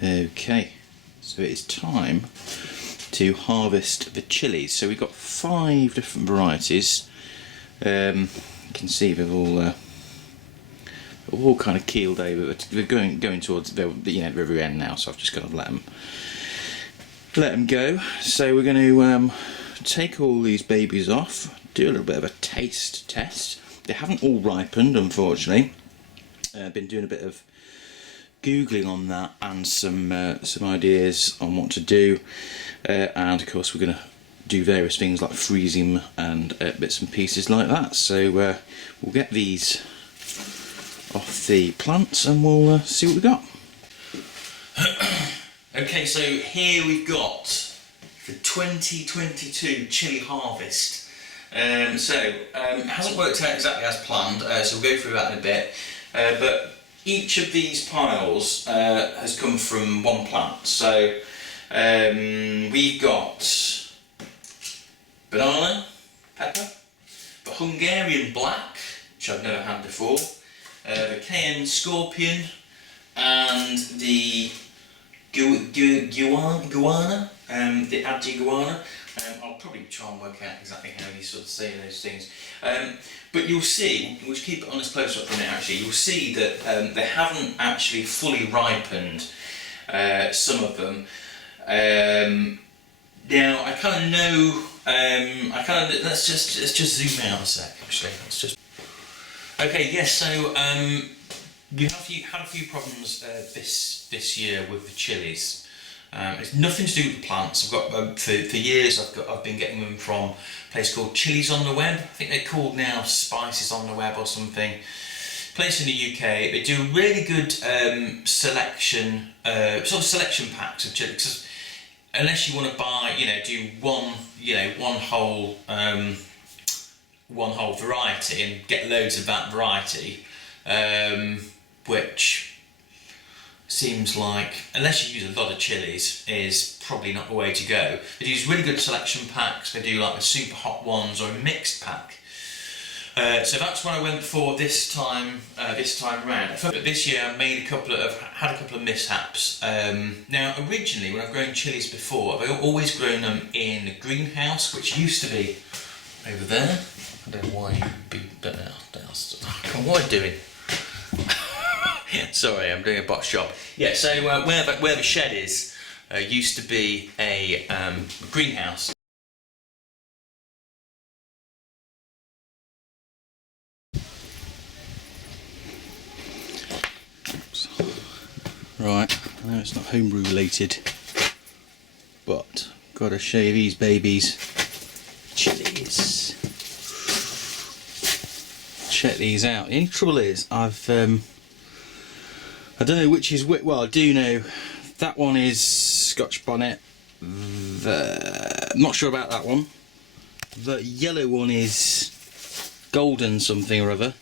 Okay, so it's time to harvest the chilies. So we've got 5 different varieties. You can see they've all kind of keeled over, but they're going towards the very end now. So I've just got to let them go. So we're going to take all these babies off, do a little bit of a taste test. They haven't all ripened, unfortunately. I've been doing a bit of Googling on that and some ideas on what to do, and of course we're going to do various things like freezing and bits and pieces like that. So we'll get these off the plants and we'll see what we got. Okay, so here we've got the 2022 chilli harvest. It hasn't worked out exactly as planned, so we'll go through that in a bit. But each of these piles has come from one plant. So we've got banana pepper, the Hungarian black, which I've never had before, the cayenne scorpion, and the guana, the adjiguana. I'll probably try and work out exactly how you sort of say those things. But you'll see, we'll keep it on this close up for a minute actually, you'll see that they haven't actually fully ripened, some of them. Now I kind of know, let's just zoom out a sec actually, okay, yes, so we had a few problems this year with the chilies. It's nothing to do with the plants. I've got for years I've been getting them from a place called Chillis on the Web. I think they're called now Spices on the Web or something. Place in the UK. They do really good selection packs of chili. Because unless you want to buy, do one whole variety and get loads of that variety, which seems like, unless you use a lot of chilies, is probably not the way to go. They use really good selection packs. They do like the super hot ones or a mixed pack. So that's what I went for this time round. But this year I had a couple of mishaps. Now originally, when I've grown chilies before, I've always grown them in a greenhouse, which used to be over there. I don't know why you'd be better. What am I doing? Sorry, I'm doing a bot shop. Yeah, so where the shed is used to be a greenhouse. Right, I know it's not homebrew related, but gotta show you these babies. Chilies. Check these out. The only trouble is I don't know which is which. Well, I do know that one is Scotch bonnet. I'm not sure about that one. The yellow one is golden something or other,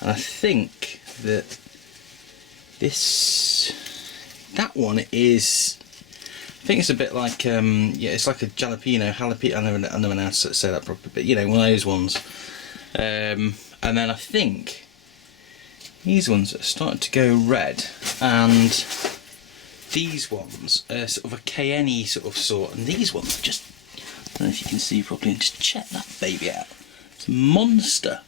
and I think that that one is. I think it's a bit like it's like a jalapeno. I never know how to say that properly, but one of those ones. And then I think these ones are starting to go red, and these ones are sort of a cayenne sort, and these ones are just, I don't know if you can see properly, just check that baby out. It's a monster.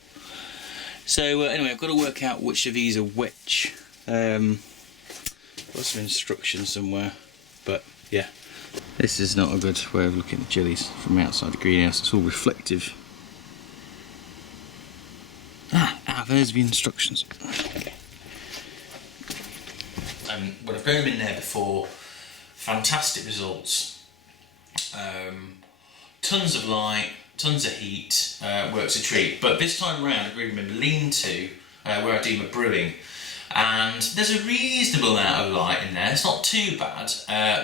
So anyway, I've got to work out which of these are which. Got some instructions somewhere, but yeah. This is not a good way of looking at chilies from outside the greenhouse. It's all reflective. There's the instructions. Well, I've grown them in there before. Fantastic results. Tons of light, tons of heat. Works a treat. But this time around, I've really been lean-to where I do my brewing, and there's a reasonable amount of light in there. It's not too bad,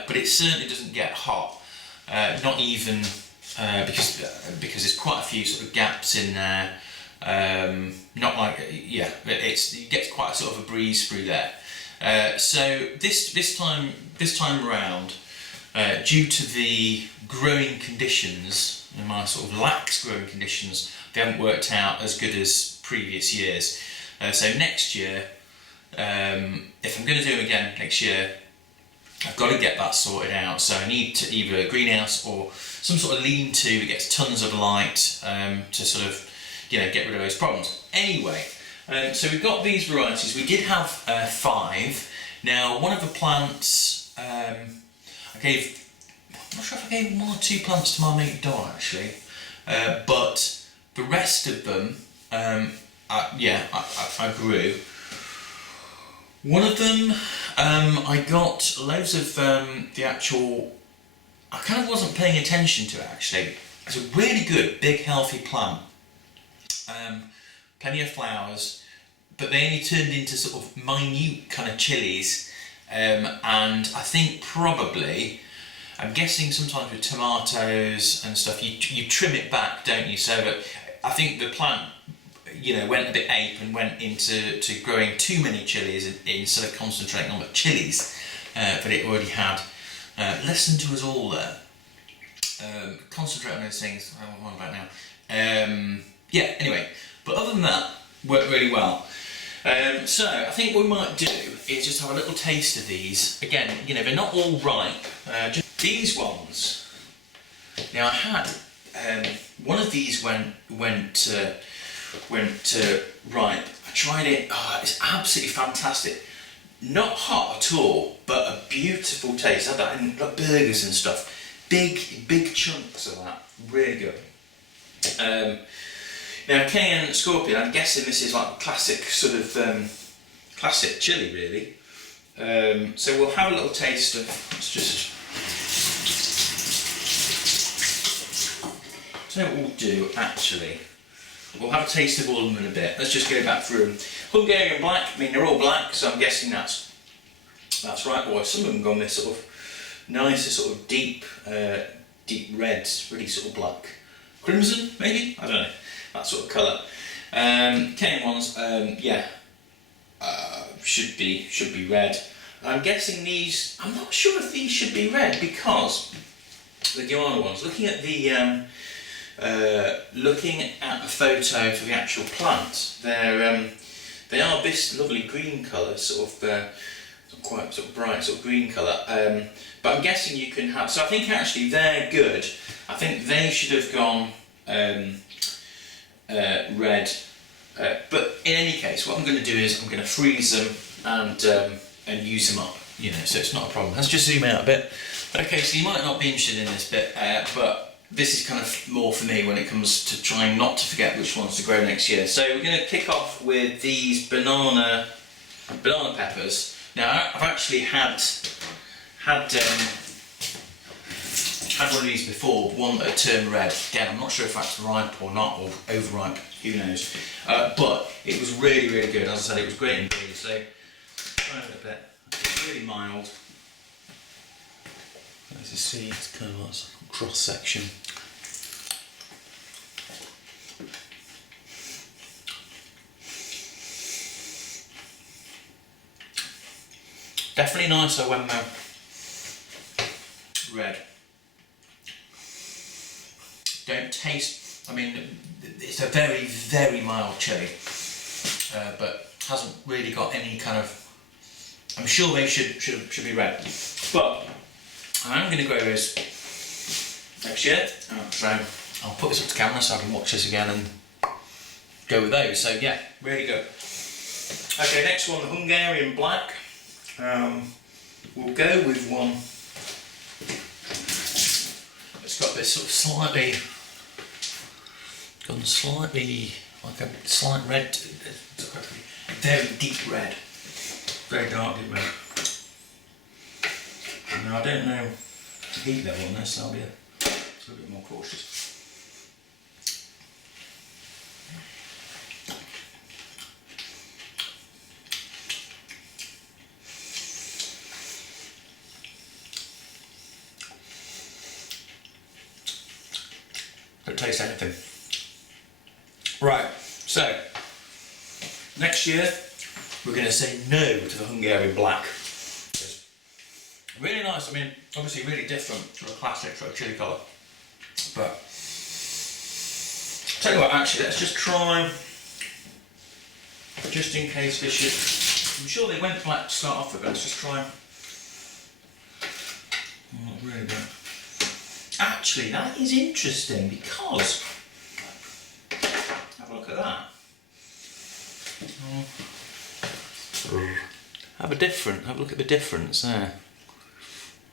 but it certainly doesn't get hot. Not even because there's quite a few sort of gaps in there. Not like, yeah, it gets quite sort of a breeze through there. So this time around, due to the growing conditions, and my sort of lax growing conditions, they haven't worked out as good as previous years. So next year, if I'm going to do them again next year, I've got to get that sorted out. So I need to either a greenhouse or some sort of lean-to that gets tons of light to sort of, get rid of those problems. Anyway, so we've got these varieties. We did have 5. Now, one of the plants, I'm not sure if I gave 1 or 2 plants to my mate Don actually, but the rest of them, I grew. One of them, I got loads of the actual, I kind of wasn't paying attention to it actually. It's a really good, big, healthy plant. Plenty of flowers, but they only turned into sort of minute kind of chilies. And I think probably, I'm guessing sometimes with tomatoes and stuff, you trim it back, don't you? So that I think the plant, went a bit ape and went into growing too many chilies instead of concentrating on the chilies that it already had. Lesson to us all there. Concentrate on those things. What about now? Anyway, but other than that, worked really well. So I think what we might do is just have a little taste of these. Again, they're not all ripe. Just these ones. Now I had one of these went ripe. I tried it. Oh, it's absolutely fantastic. Not hot at all, but a beautiful taste. I had that in burgers and stuff. Big chunks of that. Really good. Now, cayenne scorpion, I'm guessing this is like classic sort of classic chili, really. So we'll have a little taste of. Let's just. So what we'll do actually. We'll have a taste of all of them in a bit. Let's just go back through them. Hungarian black. I mean, they're all black, so I'm guessing that's right. Or some of them gone this sort of nicer, sort of deep reds, really sort of black, crimson maybe. I don't know. That sort of colour. Cayenne ones, should be red. I'm guessing these. I'm not sure if these should be red because the Guyana ones. Looking at the photo for the actual plant, they are this lovely green colour, sort of quite sort of bright sort of green colour. But I'm guessing you can have. So I think actually they're good. I think they should have gone. Red, but in any case, what I'm going to do is I'm going to freeze them and use them up. So it's not a problem. Let's just zoom out a bit. Okay, so you might not be interested in this bit, but this is kind of more for me when it comes to trying not to forget which ones to grow next year. So we're going to kick off with these banana peppers. Now I've actually had one of these before, one that turned red. Again, I'm not sure if that's ripe or not, or overripe, who knows. But it was really, really good. As I said, it was great in beer, so try it a bit. It's really mild. As you see, it's kind of like a cross section. Definitely nicer when they're red. Don't taste, I mean, it's a very, very mild chili, but hasn't really got any kind of, I'm sure they should be red, but I'm going to grow those next year, so I'll put this up to camera so I can watch this again and go with those. So yeah, really good. Okay, next one, the Hungarian black. We'll go with one. It's got this sort of slightly like a slight red, very deep red, very dark deep red. Now I don't know the heat level on this, so I'll be a little bit more cautious. Don't taste anything. Right, so next year we're going to say no to the Hungarian black. It's really nice, I mean, obviously really different to a classic sort of chili colour. But tell you what, actually, let's just try, just in case this should, I'm sure they went black to start off with, but let's just try Really good. Actually, that is interesting because have a look at that. Have a look at the difference there.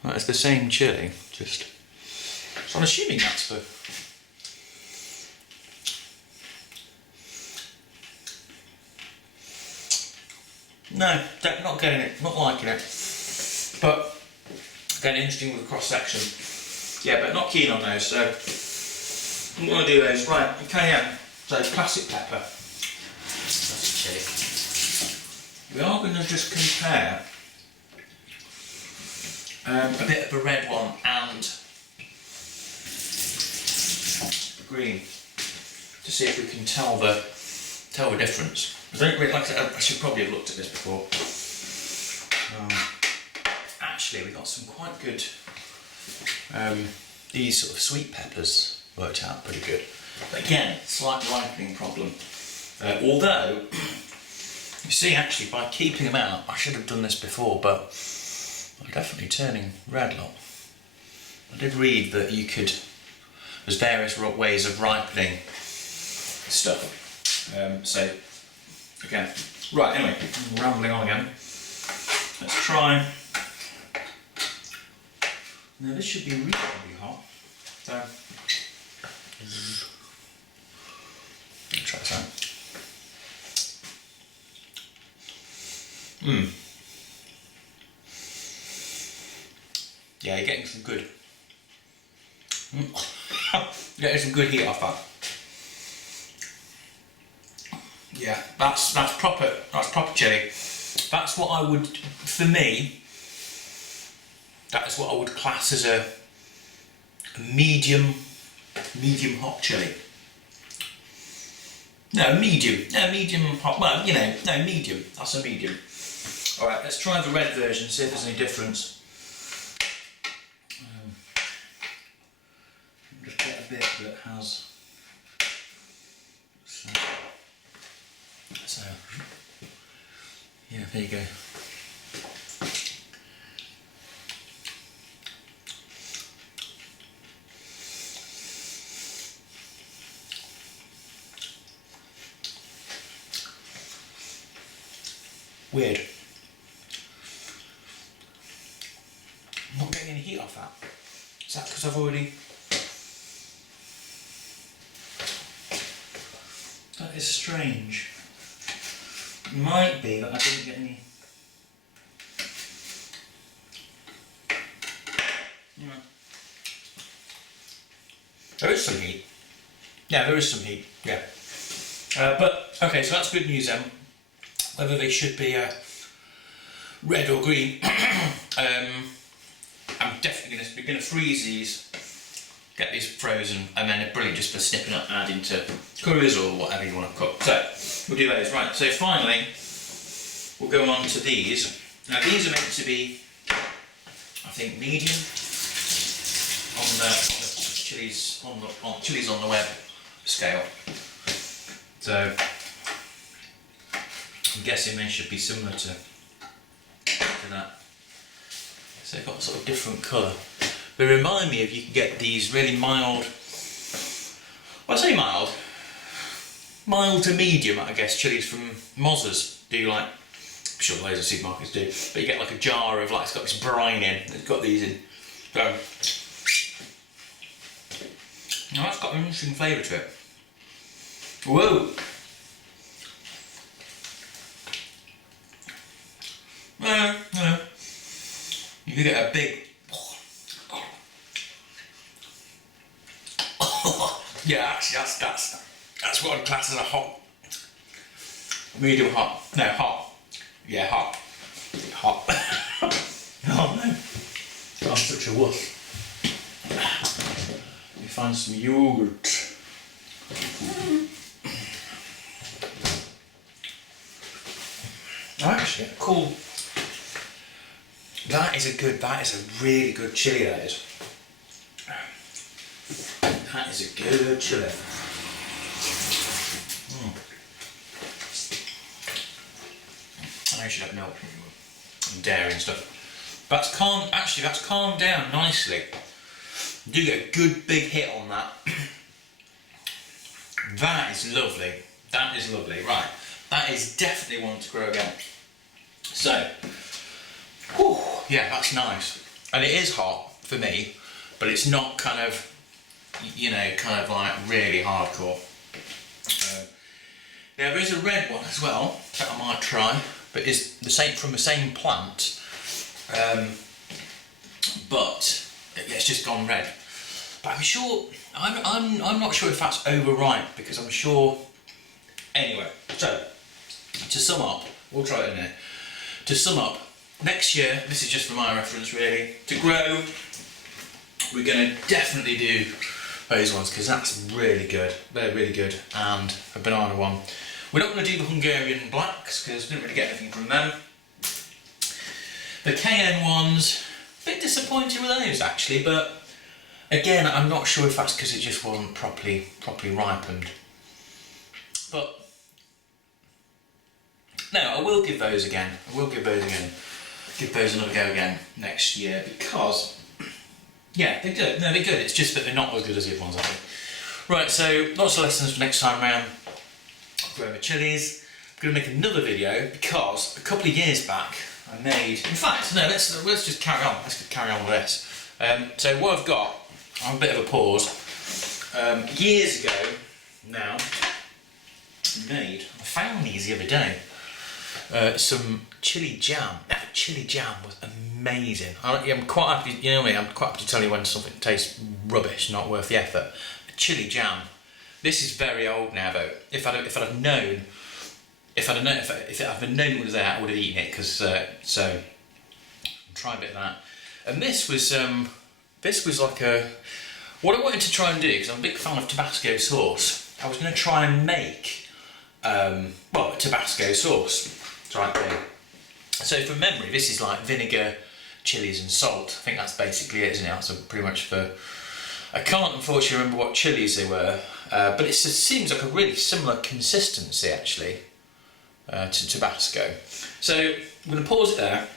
Well, it's the same chilli, just. So I'm assuming that's the. No, not getting it, not liking it. But again, interesting with the cross section. Yeah, but not keen on those. So I'm going to do those. Right, okay, yeah. So classic pepper. Classic chilli. We are going to just compare a bit of the red one and the green to see if we can tell the difference. I don't really like it. I should probably have looked at this before. Actually, we got some quite good. These sort of sweet peppers worked out pretty good. But again, slight ripening problem. Although, you see, actually, by keeping them out, I should have done this before, but they're definitely turning red. Lot. I did read that you could. There's various ways of ripening stuff. So. Again. Right, anyway, I'm rambling on again. Let's try. Now this should be reasonably hot. So let's try this out. Yeah, you're getting some good. Getting some good heat off that. Yeah, that's proper chilli. That's what I would, for me, that is what I would class as a medium hot chilli. No, medium hot, well, you know, no, medium, that's a medium. Alright, let's try the red version, see if there's any difference. Just get a bit that has... So, yeah, there you go. Weird. I'm not getting any heat off that. Is that because I've already... That is strange. It might be that I didn't get any... Yeah. There is some heat. Yeah, there is some heat, yeah. But, okay, so that's good news then. Whether they should be red or green, I'm definitely going to freeze these, get these frozen, and then they're brilliant just for snipping up, adding to curries or whatever you want to cook. So, we'll do those. Right, so finally, we'll go on to these. Now these are meant to be, I think, medium on the chillies on the web scale. So, I'm guessing they should be similar to that. So they've got sort of different colour. They remind me of, you can get these really mild, well, I say mild to medium, I guess, chillies from Mozza's. Do like, I'm sure loads of supermarkets do, but you get like a jar of, like, it's got this brine in, it's got these in. So, now that's got an interesting flavour to it. Whoa! No. You could get a big... Yeah, actually that's what I'd class as a hot. Medium hot. No, hot. Yeah, hot. Hot. Oh no. I'm such a wuss. Let me find some yogurt. Actually, cool. That is a really good chilli, that is. That is a good chilli. I should have milk and dairy and stuff. That's calm. Actually, that's calmed down nicely. You do get a good big hit on that. That is lovely. That is lovely. Right. That is definitely one to grow again. So, whew, yeah, that's nice. And it is hot for me, but it's not kind of, you know, kind of like really hardcore. Now there is a red one as well that I might try, but it's the same from the same plant, but it's just gone red. But I'm sure I'm not sure if that's overripe because I'm sure. Anyway, so to sum up, we'll try it in there. To sum up, next year, this is just for my reference really. To grow, we're going to definitely do those ones because that's really good. They're really good, and a banana one. We're not going to do the Hungarian blacks because we didn't really get anything from them. The KN ones, a bit disappointed with those actually, but again, I'm not sure if that's because it just wasn't properly ripened. But no, I will give those again. Give those another go again next year because, yeah, they're good. No, they're good. It's just that they're not as good as the other ones, I think. Right, so lots of lessons for next time round. Growing the chilies. I'm going to make another video because a couple of years back I made. In fact, no, let's just carry on. Let's carry on with this. So what I've got, I'm a bit of a pause. Years ago now, I found these the other day. Some chili jam. Now, the chili jam was amazing. I'm quite happy. You know me. I'm quite happy to tell you when something tastes rubbish, not worth the effort. The chili jam. This is very old now, though. If I'd have known it was there, I would have eaten it. Because so, try a bit of that. And this was like a. What I wanted to try and do, because I'm a big fan of Tabasco sauce. I was going to try and make a Tabasco sauce type thing. So from memory, this is like vinegar, chilies and salt. I think that's basically it, isn't it? That's pretty much for. I can't unfortunately remember what chilies they were, but it seems like a really similar consistency actually to Tabasco. So I'm going to pause it there,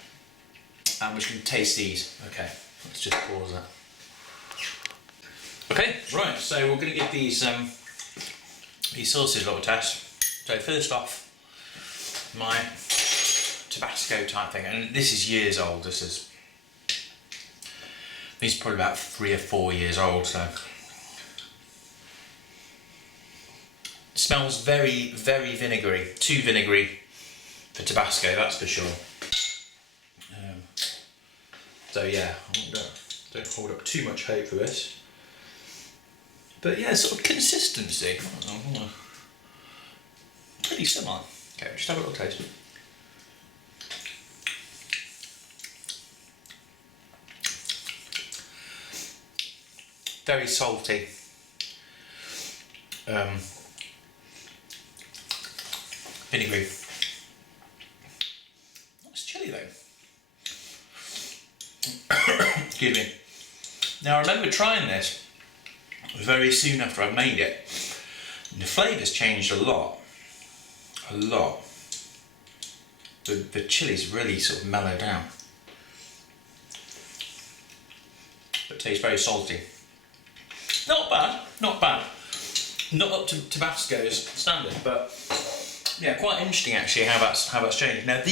and we're just going to taste these. Okay, let's just pause that. Okay, right. So we're going to give these sauces a little test. So first off, my Tabasco type thing, and this is years old. These are probably about 3 or 4 years old. So it smells very, very vinegary. Too vinegary for Tabasco, that's for sure. So yeah, don't hold up too much hope for this. But yeah, sort of consistency. Pretty similar. Okay, just have a little taste. Very salty. Vinegary. It's chilly though. Excuse me. Now I remember trying this very soon after I made it. And the flavour's changed a lot. The chili's really sort of mellowed down. But it tastes very salty. Not bad. Not up to Tabasco's standard, but yeah, quite interesting actually how that's changed. Now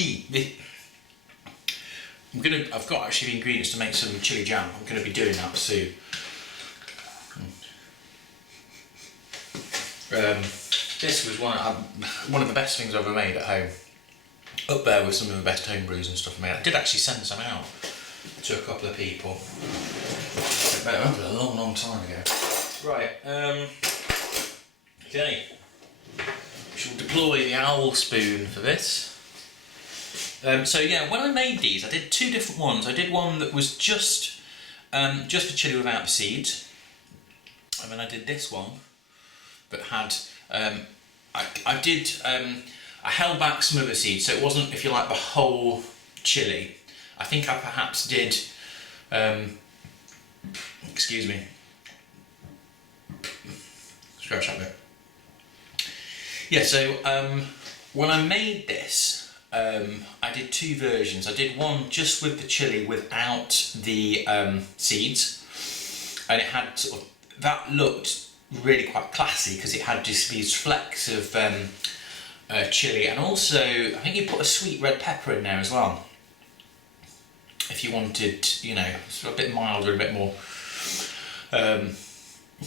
I've got actually the ingredients to make some chili jam. I'm going to be doing that soon. This was one of the best things I've ever made at home. Up there with some of the best home brews and stuff I made. I did actually send some out to a couple of people. That was a long time ago. Right, okay. We shall deploy the owl spoon for this. So yeah, when I made these, I did 2 different ones. I did one that was just a chili without the seeds, and then I did this one that had. I held back some of the seeds, so it wasn't, if you like, the whole chili. I think I perhaps did. Excuse me. Scratch that bit. Yeah. So when I made this, I did two versions. I did one just with the chilli without the seeds, and it had sort of, that looked really quite classy because it had just these flecks of chilli, and also I think you put a sweet red pepper in there as well if you wanted, you know, sort of a bit milder, a bit more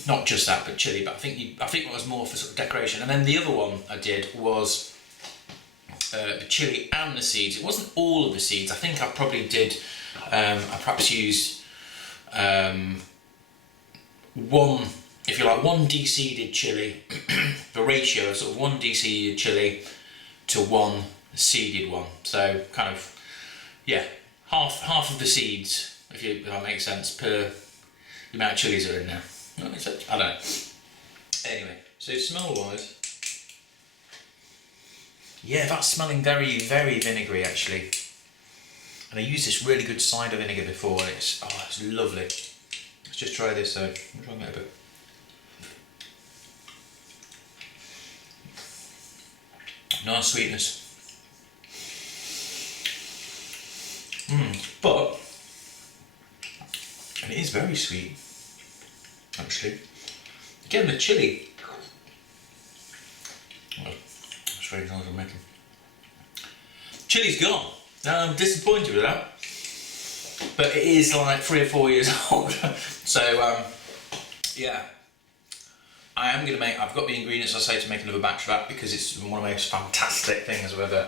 not just that but chilli, but I think it was more for sort of decoration. And then the other one I did was the chilli and the seeds. It wasn't all of the seeds. I think I probably did, I perhaps used one, if you like, one de-seeded chilli, the ratio of sort of one de-seeded chilli to one seeded one. So kind of, yeah, half of the seeds, if that makes sense, per the amount of chillies that are in there. Does that make sense? I don't know. Anyway, so smell wise, yeah, that's smelling very, very vinegary actually. And I used this really good cider vinegar before, and it's lovely. Let's just try this though. I'm trying to get a bit. Nice sweetness. But, and it is very sweet, actually. Again, the chilli. Oh, that's very nice I'm making. Chilli's gone. I'm disappointed with that. But it is like 3 or 4 years old. So, yeah. I am going to make, I've got the ingredients, I say, to make another batch of that because it's one of the most fantastic things I've ever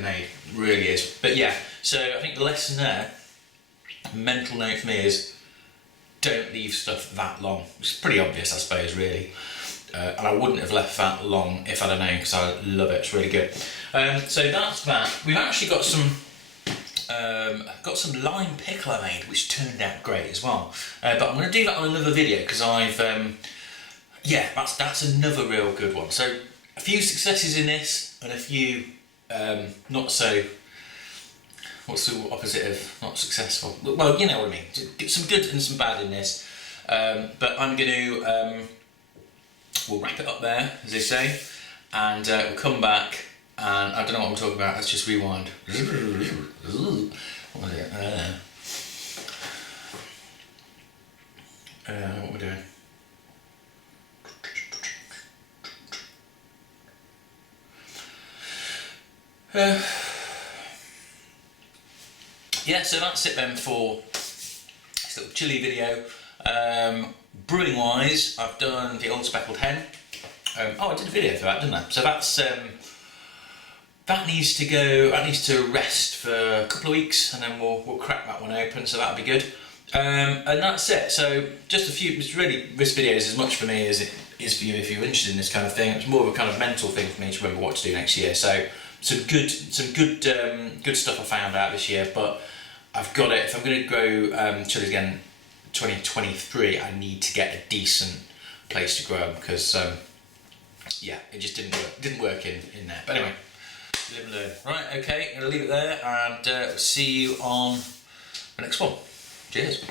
made. It really is. But yeah, so I think the lesson there, mental note for me is, don't leave stuff that long. It's pretty obvious, I suppose, really. And I wouldn't have left that long if I'd have known, because I love it. It's really good. So that's that. We've actually got some lime pickle I made, which turned out great as well. But I'm going to do that on another video because I've yeah, that's another real good one. So a few successes in this and a few not so. What's the opposite of not successful? Well, you know what I mean. Some good and some bad in this. But I'm going to we'll wrap it up there, as they say, and we'll come back. And I don't know what I'm talking about. Let's just rewind. What was it? What we're doing? Yeah, so that's it then for this little chilli video. Brewing wise, I've done the Old Speckled Hen. Oh, I did a video for that, didn't I? So that's that needs to rest for a couple of weeks, and then we'll crack that one open. So that'll be good. And that's it. So just a few. It's really, this video is as much for me as it is for you if you're interested in this kind of thing. It's more of a kind of mental thing for me to remember what to do next year. So some good stuff I found out this year. But I've got it. If I'm going to grow chilies again, 2023, I need to get a decent place to grow them because yeah, it just didn't work in there. But anyway, live and learn. Right, okay, I'm going to leave it there and see you on the next one. Cheers.